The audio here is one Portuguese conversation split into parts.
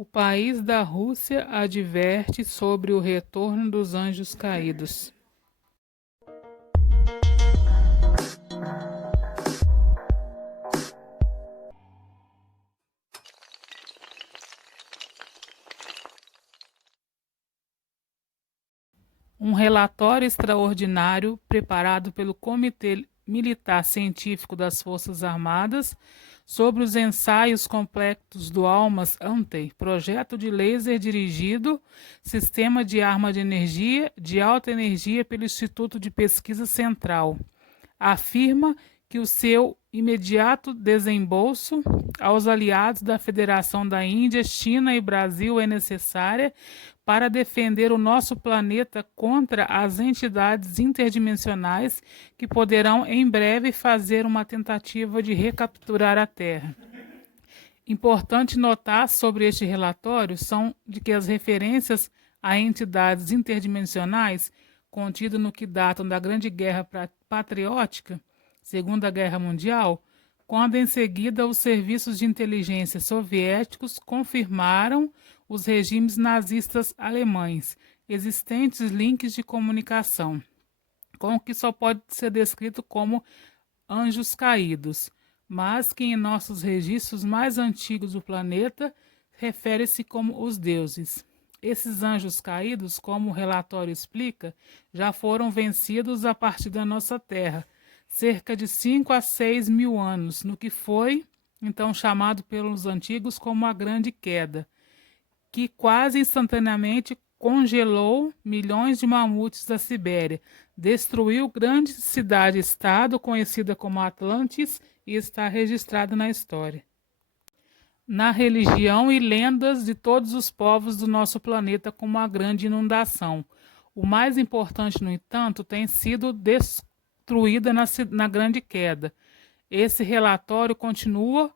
O país da Rússia adverte sobre o retorno dos anjos caídos. Um relatório extraordinário preparado pelo Comitê Militar Científico das Forças Armadas sobre os ensaios complexos do ALMAS-ANTEI, projeto de laser dirigido, sistema de arma de energia de alta energia pelo Instituto de Pesquisa Central, afirma que o seu imediato desembolso aos aliados da Federação da Índia, China e Brasil é necessária para defender o nosso planeta contra as entidades interdimensionais que poderão em breve fazer uma tentativa de recapturar a Terra. Importante notar sobre este relatório são de que as referências a entidades interdimensionais contidas no que datam da Grande Guerra Patriótica, Segunda Guerra Mundial, quando em seguida os serviços de inteligência soviéticos confirmaram os regimes nazistas alemães, existentes links de comunicação, com o que só pode ser descrito como anjos caídos, mas que em nossos registros mais antigos do planeta refere-se como os deuses. Esses anjos caídos, como o relatório explica, já foram vencidos a partir da nossa Terra, cerca de 5 a 6 mil anos, no que foi então chamado pelos antigos como a Grande Queda, que quase instantaneamente congelou milhões de mamutes da Sibéria, destruiu grande cidade-estado conhecida como Atlantis e está registrada na história, na religião e lendas de todos os povos do nosso planeta como a grande inundação. O mais importante, no entanto, tem sido destruída na Grande Queda. Esse relatório continua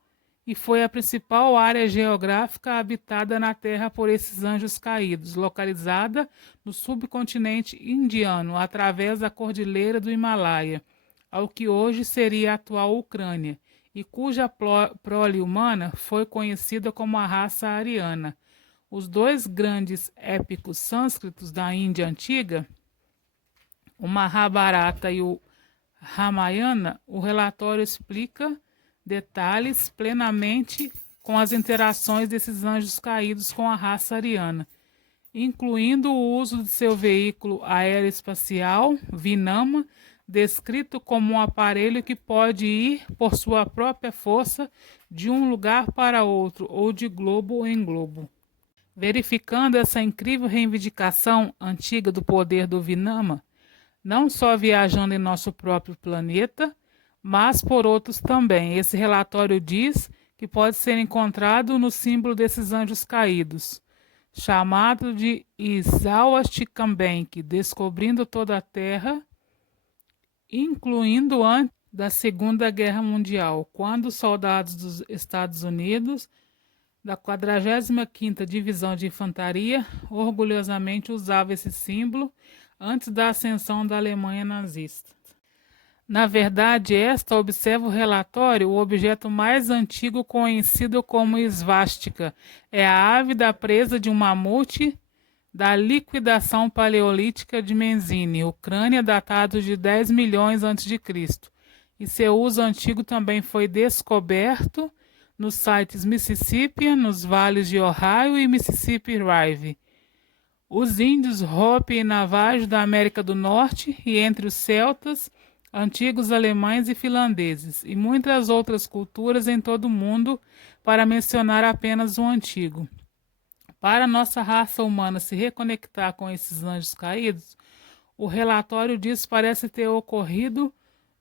e foi a principal área geográfica habitada na Terra por esses anjos caídos, localizada no subcontinente indiano, através da cordilheira do Himalaia, ao que hoje seria a atual Ucrânia, e cuja prole humana foi conhecida como a raça ariana. Os dois grandes épicos sânscritos da Índia antiga, o Mahabharata e o Ramayana, o relatório explica detalhes plenamente com as interações desses anjos caídos com a raça ariana, incluindo o uso de seu veículo aeroespacial, Vinama, descrito como um aparelho que pode ir por sua própria força de um lugar para outro ou de globo em globo. Verificando essa incrível reivindicação antiga do poder do Vinama, não só viajando em nosso próprio planeta, mas por outros também. Esse relatório diz que pode ser encontrado no símbolo desses anjos caídos, chamado de Izawashtikambenki, descobrindo toda a Terra, incluindo antes da Segunda Guerra Mundial, quando soldados dos Estados Unidos, da 45ª Divisão de Infantaria, orgulhosamente usavam esse símbolo antes da ascensão da Alemanha nazista. Na verdade, observa o relatório, o objeto mais antigo conhecido como esvástica é a ave da presa de um mamute da liquidação paleolítica de Menzine, Ucrânia, datado de 10 milhões a.C. E seu uso antigo também foi descoberto nos sites Mississippi, nos vales de Ohio e Mississippi River. Os índios Hopi e Navajo da América do Norte e entre os celtas, antigos alemães e finlandeses, e muitas outras culturas em todo o mundo, para mencionar apenas um antigo. Para nossa raça humana se reconectar com esses anjos caídos, o relatório diz parece ter ocorrido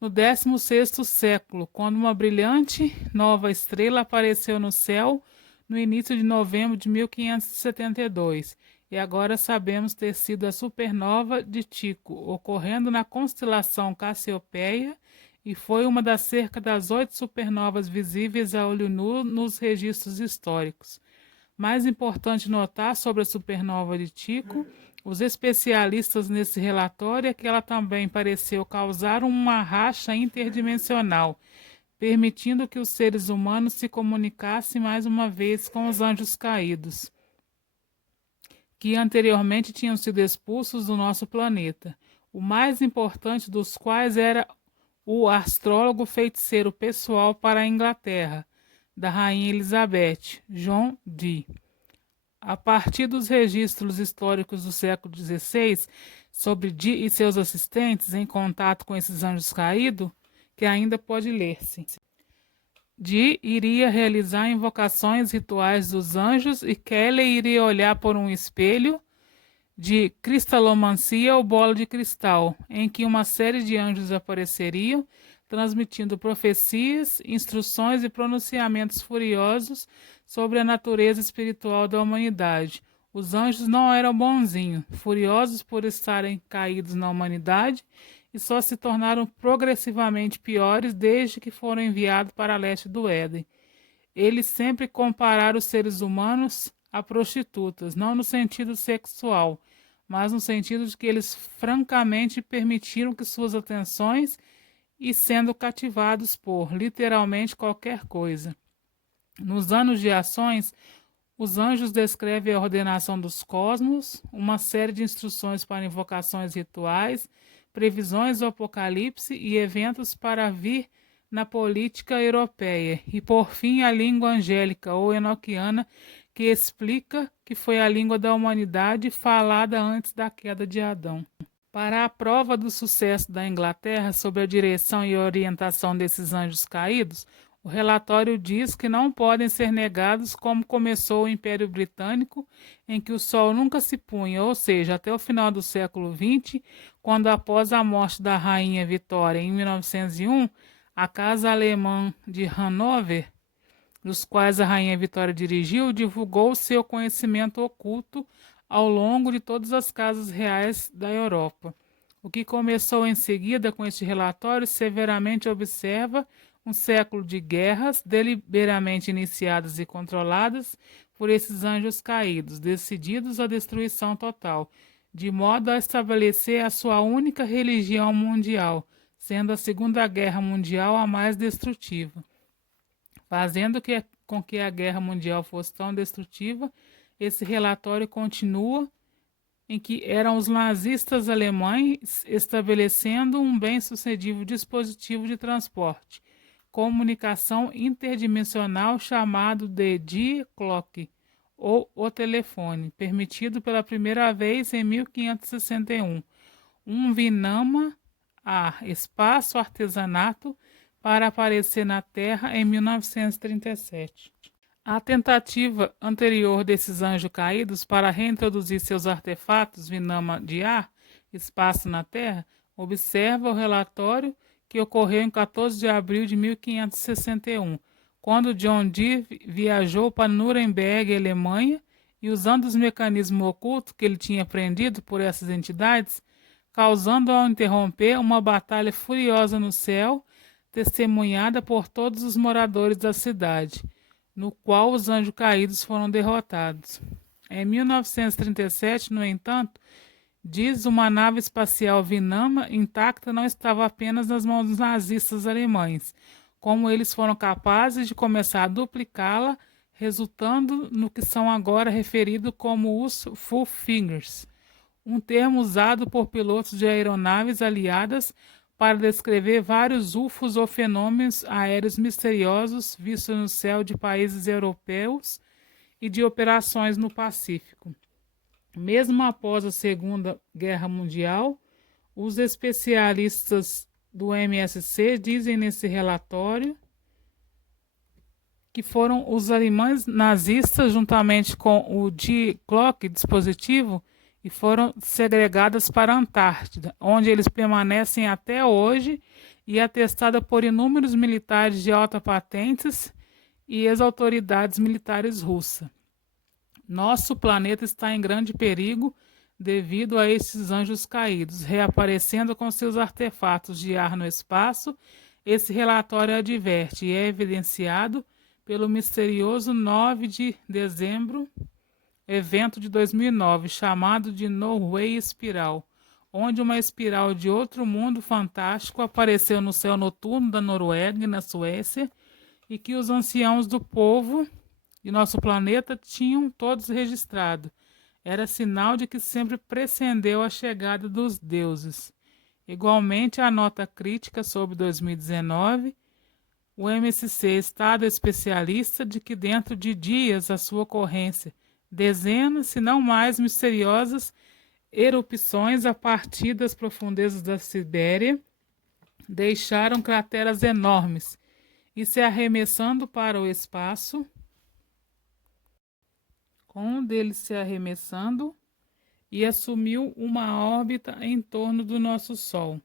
no 16º século, quando uma brilhante nova estrela apareceu no céu no início de novembro de 1572, e agora sabemos ter sido a supernova de Tycho, ocorrendo na constelação Cassiopeia, e foi uma das cerca das 8 supernovas visíveis a olho nu nos registros históricos. Mais importante notar sobre a supernova de Tycho, os especialistas nesse relatório é que ela também pareceu causar uma racha interdimensional, permitindo que os seres humanos se comunicassem mais uma vez com os anjos caídos, que anteriormente tinham sido expulsos do nosso planeta. O mais importante dos quais era o astrólogo feiticeiro pessoal para a Inglaterra, da Rainha Elizabeth, John Dee. A partir dos registros históricos do século XVI sobre Dee e seus assistentes em contato com esses anjos caídos, que ainda pode ler-se. Dee iria realizar invocações rituais dos anjos e Kelly iria olhar por um espelho de cristalomancia ou bola de cristal, em que uma série de anjos apareceriam, transmitindo profecias, instruções e pronunciamentos furiosos sobre a natureza espiritual da humanidade. Os anjos não eram bonzinhos, furiosos por estarem caídos na humanidade, e só se tornaram progressivamente piores desde que foram enviados para leste do Éden. Eles sempre compararam os seres humanos a prostitutas, não no sentido sexual, mas no sentido de que eles francamente permitiram que suas atenções e sendo cativados por, literalmente, qualquer coisa. Nos anos de ações, os anjos descrevem a ordenação dos cosmos, uma série de instruções para invocações rituais, previsões do apocalipse e eventos para vir na política europeia, e por fim a língua angélica ou enoquiana, que explica que foi a língua da humanidade falada antes da queda de Adão. Para a prova do sucesso da Inglaterra sobre a direção e orientação desses anjos caídos, o relatório diz que não podem ser negados como começou o Império Britânico, em que o sol nunca se punha, ou seja, até o final do século XX, quando após a morte da Rainha Vitória em 1901, a Casa Alemã de Hanover, dos quais a Rainha Vitória dirigiu, divulgou seu conhecimento oculto ao longo de todas as casas reais da Europa. O que começou em seguida com este relatório severamente observa um século de guerras deliberadamente iniciadas e controladas por esses anjos caídos, decididos à destruição total, de modo a estabelecer a sua única religião mundial, sendo a Segunda Guerra Mundial a mais destrutiva. Fazendo com que a Guerra Mundial fosse tão destrutiva, esse relatório continua em que eram os nazistas alemães estabelecendo um bem-sucedido dispositivo de transporte, comunicação interdimensional chamado de Die-Glocke, ou o telefone, permitido pela primeira vez em 1561, um vinama a espaço artesanato para aparecer na Terra em 1937. A tentativa anterior desses anjos caídos para reintroduzir seus artefatos vinama de ar, espaço na Terra, observa o relatório que ocorreu em 14 de abril de 1561, quando John Dee viajou para Nuremberg, Alemanha, e usando os mecanismos ocultos que ele tinha aprendido por essas entidades, causando ao interromper uma batalha furiosa no céu, testemunhada por todos os moradores da cidade, no qual os anjos caídos foram derrotados. Em 1937, no entanto, diz uma nave espacial Vinama intacta não estava apenas nas mãos dos nazistas alemães, como eles foram capazes de começar a duplicá-la, resultando no que são agora referidos como os Full Fingers, um termo usado por pilotos de aeronaves aliadas para descrever vários UFOs ou fenômenos aéreos misteriosos vistos no céu de países europeus e de operações no Pacífico. Mesmo após a Segunda Guerra Mundial, os especialistas do MSC dizem nesse relatório que foram os alemães nazistas, juntamente com o Die-Glocke dispositivo, e foram segregadas para a Antártida, onde eles permanecem até hoje e atestada por inúmeros militares de alta patentes e ex-autoridades militares russas. Nosso planeta está em grande perigo devido a esses anjos caídos, reaparecendo com seus artefatos de ar no espaço. Esse relatório adverte e é evidenciado pelo misterioso 9 de dezembro, evento de 2009, chamado de Norway Spiral, onde uma espiral de outro mundo fantástico apareceu no céu noturno da Noruega e na Suécia, e que os anciãos do povo de nosso planeta tinham todos registrado. Era sinal de que sempre precedeu a chegada dos deuses. Igualmente, a nota crítica sobre 2019, o MSC Estado especialista de que dentro de dias a sua ocorrência, dezenas, se não mais misteriosas, erupções a partir das profundezas da Sibéria deixaram crateras enormes e se arremessando para o espaço, com um deles se arremessando e assumiu uma órbita em torno do nosso Sol.